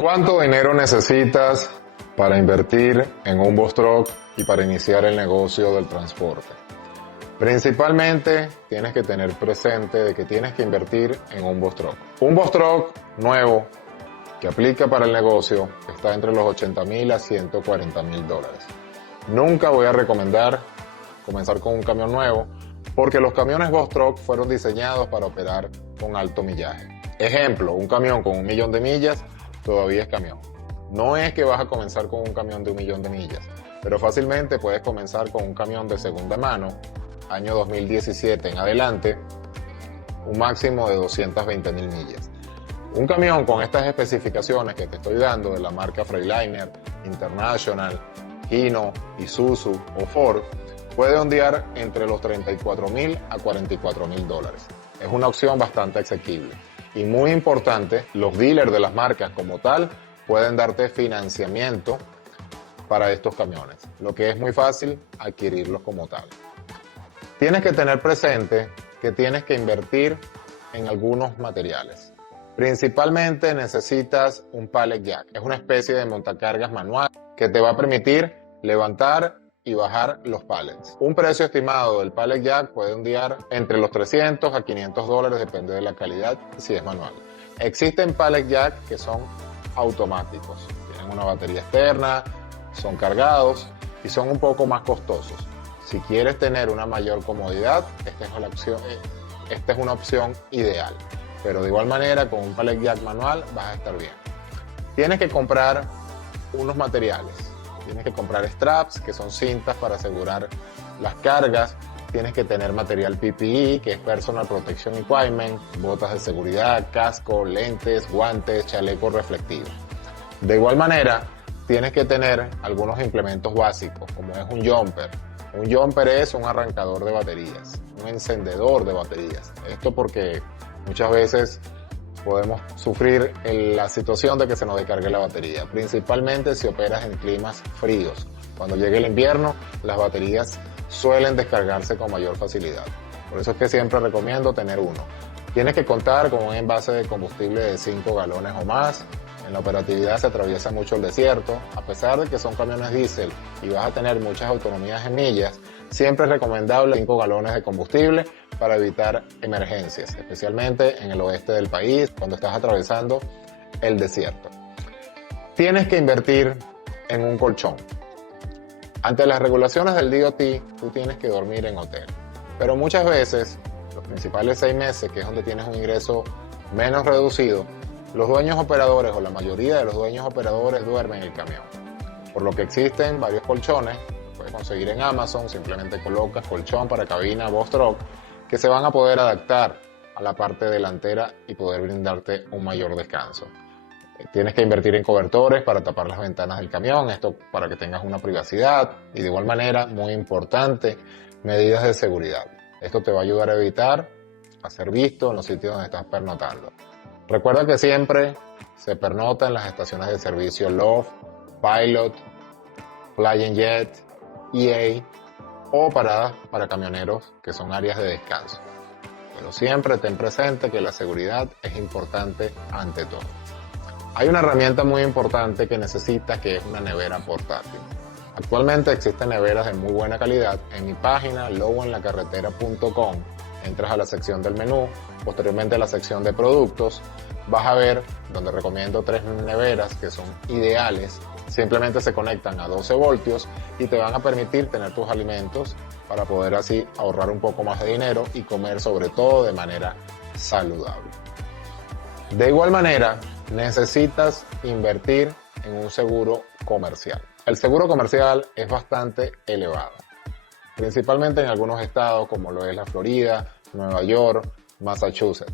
¿Cuánto dinero necesitas para invertir en un bus truck y para iniciar el negocio del transporte? Principalmente tienes que tener presente de que tienes que invertir en un bus truck. Un bus truck nuevo que aplica para el negocio está entre los $80,000 a $140,000. Nunca voy a recomendar comenzar con un camión nuevo porque los camiones bus truck fueron diseñados para operar con alto millaje. Ejemplo, un camión con 1.000.000 de millas todavía es camión. No es que vas a comenzar con un camión de 1.000.000 de millas, pero fácilmente puedes comenzar con un camión de segunda mano, año 2017 en adelante, un máximo de 220.000 millas. Un camión con estas especificaciones que te estoy dando de la marca Freightliner, International, Hino, Isuzu o Ford, puede ondear entre los $34,000 a $44,000. Es una opción bastante asequible. Y muy importante, los dealers de las marcas como tal pueden darte financiamiento para estos camiones, lo que es muy fácil adquirirlos como tal. Tienes que tener presente que tienes que invertir en algunos materiales. Principalmente necesitas un pallet jack. Es una especie de montacargas manual que te va a permitir levantar y bajar los pallets. Un precio estimado del pallet jack puede ondear entre los $300 a $500, depende de la calidad, si es manual. Existen pallet jack que son automáticos, tienen una batería externa, son cargados y son un poco más costosos. Si quieres tener una mayor comodidad, esta es una opción ideal. Pero de igual manera, con un pallet jack manual vas a estar bien. Tienes que comprar unos materiales. Tienes que comprar straps, que son cintas para asegurar las cargas. Tienes que tener material PPE, que es Personal Protection Equipment, botas de seguridad, casco, lentes, guantes, chaleco reflectivo. De igual manera, tienes que tener algunos implementos básicos, como es un jumper. Un jumper es un arrancador de baterías, un encendedor de baterías. Esto porque muchas veces podemos sufrir la situación de que se nos descargue la batería, principalmente si operas en climas fríos. Cuando llegue el invierno, las baterías suelen descargarse con mayor facilidad. Por eso es que siempre recomiendo tener uno. Tienes que contar con un envase de combustible de 5 galones o más. En la operatividad se atraviesa mucho el desierto. A pesar de que son camiones diésel y vas a tener muchas autonomías en millas, siempre es recomendable 5 galones de combustible para evitar emergencias, especialmente en el oeste del país, cuando estás atravesando el desierto. Tienes que invertir en un colchón. Ante las regulaciones del DOT, tú tienes que dormir en hotel. Pero muchas veces, los principales 6 meses, que es donde tienes un ingreso menos reducido, los dueños operadores o la mayoría de los dueños operadores duermen en el camión. Por lo que existen varios colchones, puedes conseguir en Amazon, simplemente colocas colchón para cabina bus truck, que se van a poder adaptar a la parte delantera y poder brindarte un mayor descanso. Tienes que invertir en cobertores para tapar las ventanas del camión, esto para que tengas una privacidad y de igual manera, muy importante, medidas de seguridad. Esto te va a ayudar a evitar a ser visto en los sitios donde estás pernotando. Recuerda que siempre se pernota en las estaciones de servicio Love, Pilot, Flying Jet, EA o paradas para camioneros que son áreas de descanso. Pero siempre ten presente que la seguridad es importante ante todo. Hay una herramienta muy importante que necesitas, que es una nevera portátil. Actualmente existen neveras de muy buena calidad. En mi página lowenlacarretera.com entras a la sección del menú, posteriormente a la sección de productos, vas a ver donde recomiendo 3 neveras que son ideales. Simplemente se conectan a 12 voltios y te van a permitir tener tus alimentos para poder así ahorrar un poco más de dinero y comer sobre todo de manera saludable. De igual manera, necesitas invertir en un seguro comercial. El seguro comercial es bastante elevado, principalmente en algunos estados como lo es la Florida, Nueva York, Massachusetts.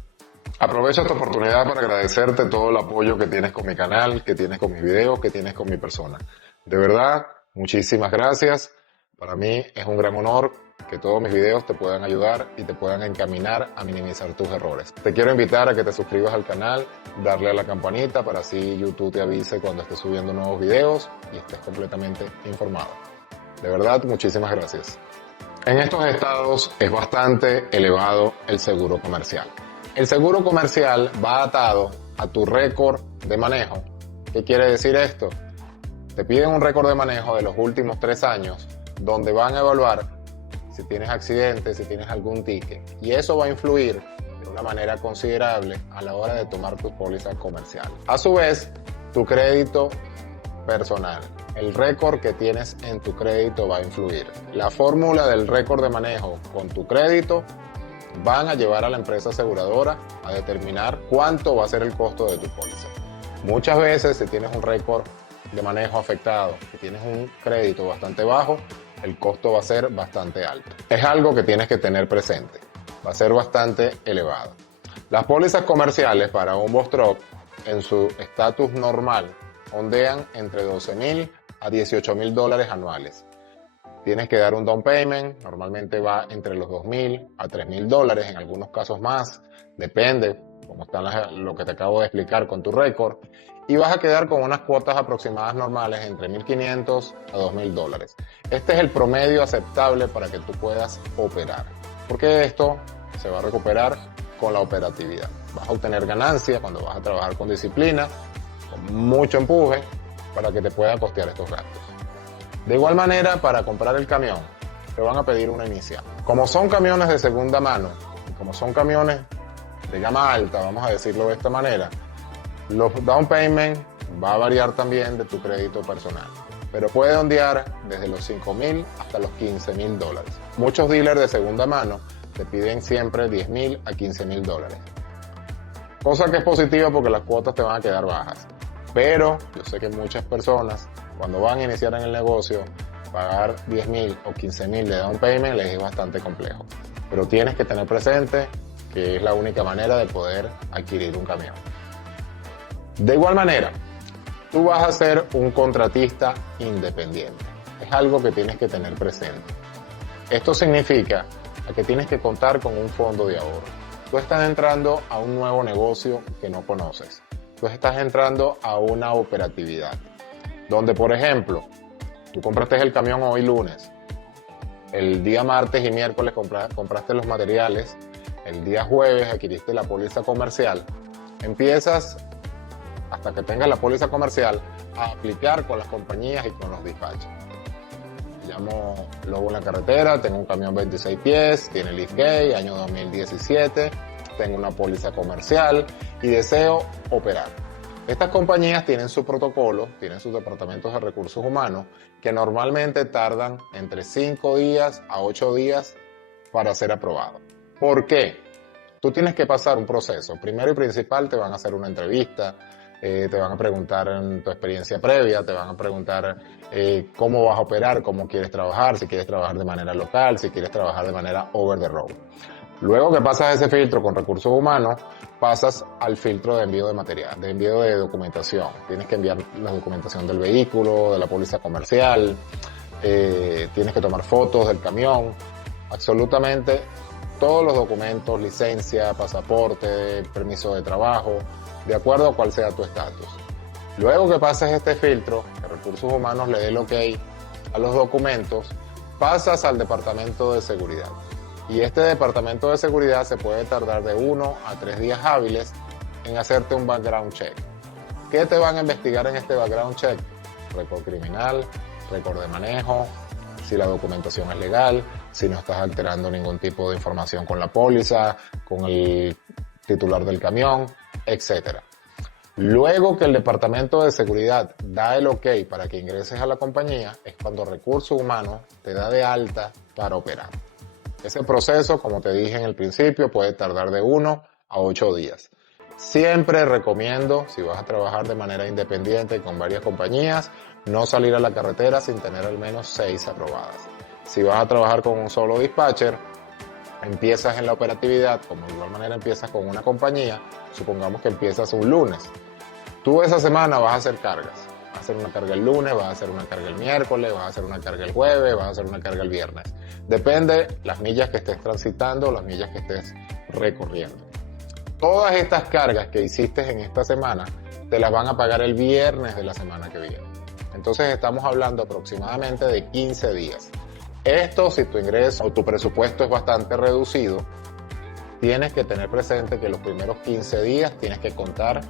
Aprovecho esta oportunidad para agradecerte todo el apoyo que tienes con mi canal, que tienes con mis videos, que tienes con mi persona. De verdad, muchísimas gracias. Para mí es un gran honor que todos mis videos te puedan ayudar y te puedan encaminar a minimizar tus errores. Te quiero invitar a que te suscribas al canal, darle a la campanita para así YouTube te avise cuando esté subiendo nuevos videos y estés completamente informado. De verdad, muchísimas gracias. En estos estados es bastante elevado el seguro comercial. El seguro comercial va atado a tu récord de manejo ¿Qué quiere decir esto? Te piden un récord de manejo de los últimos 3 años, donde van a evaluar si tienes accidentes, si tienes algún ticket. Y eso va a influir de una manera considerable a la hora de tomar tu póliza comercial. A su vez, tu crédito personal, el récord que tienes en tu crédito va a influir. La fórmula del récord de manejo con tu crédito van a llevar a la empresa aseguradora a determinar cuánto va a ser el costo de tu póliza. Muchas veces, si tienes un récord de manejo afectado, si tienes un crédito bastante bajo, el costo va a ser bastante alto. Es algo que tienes que tener presente, va a ser bastante elevado. Las pólizas comerciales para un Boss Truck en su estatus normal ondean entre $12,000 a $18,000 anuales. Tienes que dar un down payment, normalmente va entre los $2,000 a $3,000, en algunos casos más, depende, como está lo que te acabo de explicar con tu récord, y vas a quedar con unas cuotas aproximadas normales entre $1,500 a $2,000. Este es el promedio aceptable para que tú puedas operar, porque esto se va a recuperar con la operatividad. Vas a obtener ganancia cuando vas a trabajar con disciplina, con mucho empuje, para que te pueda costear estos gastos. De igual manera, para comprar el camión, te van a pedir una inicial. Como son camiones de segunda mano, como son camiones de gama alta, vamos a decirlo de esta manera, los down payment va a variar también de tu crédito personal, pero puede ondear desde los $5,000 hasta los $15,000. Muchos dealers de segunda mano te piden siempre $10,000 a $15,000. Cosa que es positiva porque las cuotas te van a quedar bajas. Pero yo sé que muchas personas, cuando van a iniciar en el negocio, pagar $10,000 o $15,000 de down payment les es bastante complejo. Pero tienes que tener presente que es la única manera de poder adquirir un camión. De igual manera, tú vas a ser un contratista independiente. Es algo que tienes que tener presente. Esto significa que tienes que contar con un fondo de ahorro. Tú estás entrando a un nuevo negocio que no conoces. Tú estás entrando a una operatividad, donde por ejemplo, tú compraste el camión hoy lunes, el día martes y miércoles compraste los materiales, el día jueves adquiriste la póliza comercial, empiezas, hasta que tengas la póliza comercial, a aplicar con las compañías y con los dispatches. Llamo luego en la carretera, tengo un camión 26 pies, tiene liftgate, año 2017, tengo una póliza comercial y deseo operar. Estas compañías tienen su protocolo, tienen sus departamentos de recursos humanos que normalmente tardan entre 5 días a 8 días para ser aprobado. ¿Por qué? Tú tienes que pasar un proceso. Primero y principal te van a hacer una entrevista, te van a preguntar en tu experiencia previa, te van a preguntar cómo vas a operar, cómo quieres trabajar, si quieres trabajar de manera local, si quieres trabajar de manera over the road. Luego que pasas ese filtro con recursos humanos, pasas al filtro de envío de material, de envío de documentación. Tienes que enviar la documentación del vehículo, de la póliza comercial, tienes que tomar fotos del camión, absolutamente todos los documentos, licencia, pasaporte, permiso de trabajo, de acuerdo a cuál sea tu estatus. Luego que pases este filtro, que recursos humanos le dé el OK a los documentos, pasas al departamento de seguridad. Y este departamento de seguridad se puede tardar de 1 a 3 días hábiles en hacerte un background check. ¿Qué te van a investigar en este background check? Récord criminal, récord de manejo, si la documentación es legal, si no estás alterando ningún tipo de información con la póliza, con el titular del camión, etc. Luego que el departamento de seguridad da el OK para que ingreses a la compañía, es cuando recursos humanos te da de alta para operar. Ese proceso, como te dije en el principio, puede tardar de 1 a 8 días. Siempre recomiendo, si vas a trabajar de manera independiente con varias compañías, no salir a la carretera sin tener al menos 6 aprobadas. Si vas a trabajar con un solo dispatcher, empiezas en la operatividad, como de igual manera empiezas con una compañía, supongamos que empiezas un lunes. Tú esa semana vas a hacer cargas. Vas a hacer una carga el lunes, vas a hacer una carga el miércoles, vas a hacer una carga el jueves, vas a hacer una carga el viernes. Depende las millas que estés transitando, las millas que estés recorriendo. Todas estas cargas que hiciste en esta semana te las van a pagar el viernes de la semana que viene. Entonces estamos hablando aproximadamente de 15 días. Esto, si tu ingreso o tu presupuesto es bastante reducido, tienes que tener presente que los primeros 15 días tienes que contar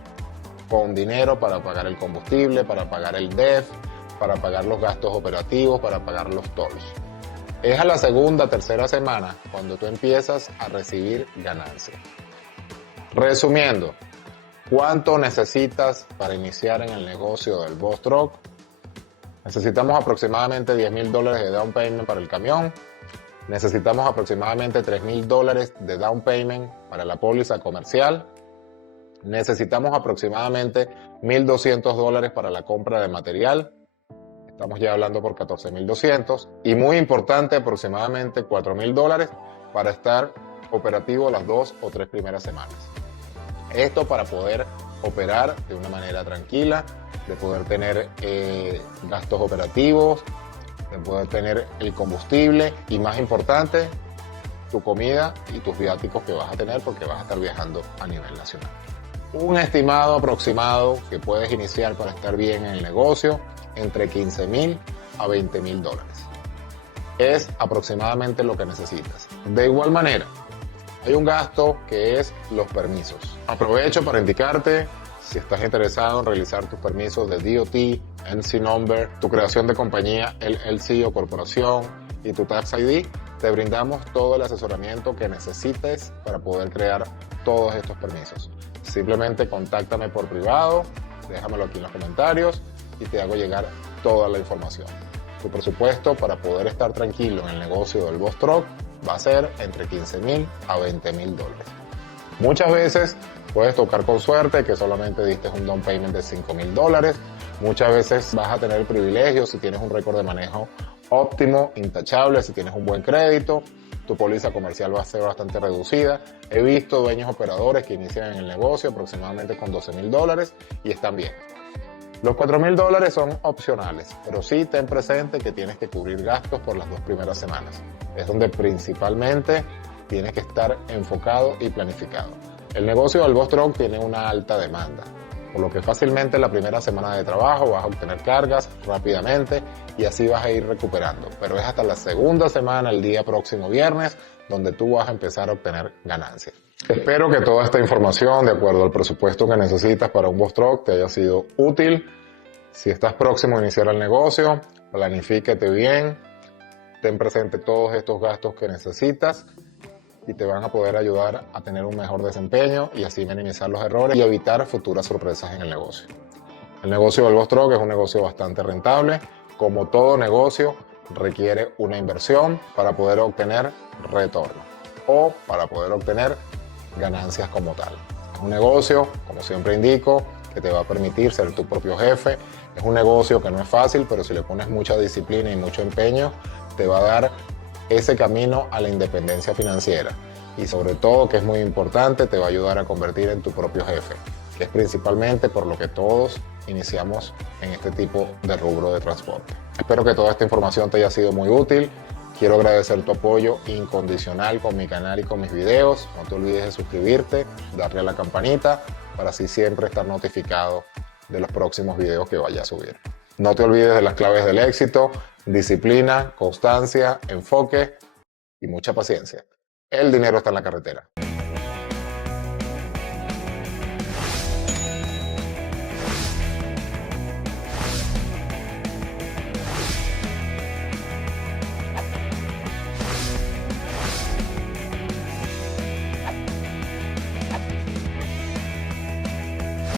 con dinero para pagar el combustible, para pagar el DEF, para pagar los gastos operativos, para pagar los tolls. Es a la segunda, tercera semana cuando tú empiezas a recibir ganancias. Resumiendo, ¿cuánto necesitas para iniciar en el negocio del Boss Truck? Necesitamos aproximadamente $10,000 de down payment para el camión. Necesitamos aproximadamente $3,000 de down payment para la póliza comercial. Necesitamos aproximadamente $1,200 para la compra de material. Estamos ya hablando por $14,200. Y muy importante, aproximadamente $4,000 para estar operativo las 2 o 3 primeras semanas. Esto para poder operar de una manera tranquila, de poder tener gastos operativos, de poder tener el combustible y, más importante, tu comida y tus viáticos que vas a tener porque vas a estar viajando a nivel nacional. Un estimado aproximado que puedes iniciar para estar bien en el negocio entre $15,000 a $20,000. Es aproximadamente lo que necesitas. De igual manera, hay un gasto que es los permisos. Aprovecho para indicarte, si estás interesado en realizar tus permisos de DOT, NC Number, tu creación de compañía, LLC o corporación y tu Tax ID, te brindamos todo el asesoramiento que necesites para poder crear todos estos permisos. Simplemente contáctame por privado, déjamelo aquí en los comentarios y te hago llegar toda la información. Tu presupuesto para poder estar tranquilo en el negocio del Boss Truck va a ser entre $15,000 a $20,000. Muchas veces puedes tocar con suerte que solamente diste un down payment de $5,000. Muchas veces vas a tener privilegios si tienes un récord de manejo óptimo, intachable, si tienes un buen crédito. Tu póliza comercial va a ser bastante reducida. He visto dueños operadores que inician en el negocio aproximadamente con $12,000 y están bien. Los $4,000 son opcionales, pero sí ten presente que tienes que cubrir gastos por las 2 primeras semanas. Es donde principalmente tienes que estar enfocado y planificado. El negocio del Boss Truck tiene una alta demanda, por lo que fácilmente la primera semana de trabajo vas a obtener cargas rápidamente y así vas a ir recuperando. Pero es hasta la segunda semana, el día próximo viernes, donde tú vas a empezar a obtener ganancias. Espero que toda esta información, de acuerdo al presupuesto que necesitas para un Boss Truck, te haya sido útil. Si estás próximo a iniciar el negocio, planifíquete bien, ten presente todos estos gastos que necesitas y te van a poder ayudar a tener un mejor desempeño y así minimizar los errores y evitar futuras sorpresas en el negocio. El negocio del Boss Truck es un negocio bastante rentable. Como todo negocio, requiere una inversión para poder obtener retorno o para poder obtener ganancias como tal. Es un negocio, como siempre indico, que te va a permitir ser tu propio jefe. Es un negocio que no es fácil, pero si le pones mucha disciplina y mucho empeño, te va a dar ese camino a la independencia financiera. Y sobre todo, que es muy importante, te va a ayudar a convertir en tu propio jefe, que es principalmente por lo que todos iniciamos en este tipo de rubro de transporte. Espero que toda esta información te haya sido muy útil. Quiero agradecer tu apoyo incondicional con mi canal y con mis videos. No te olvides de suscribirte, darle a la campanita para así siempre estar notificado de los próximos videos que vaya a subir. No te olvides de las claves del éxito: disciplina, constancia, enfoque y mucha paciencia. El dinero está en la carretera.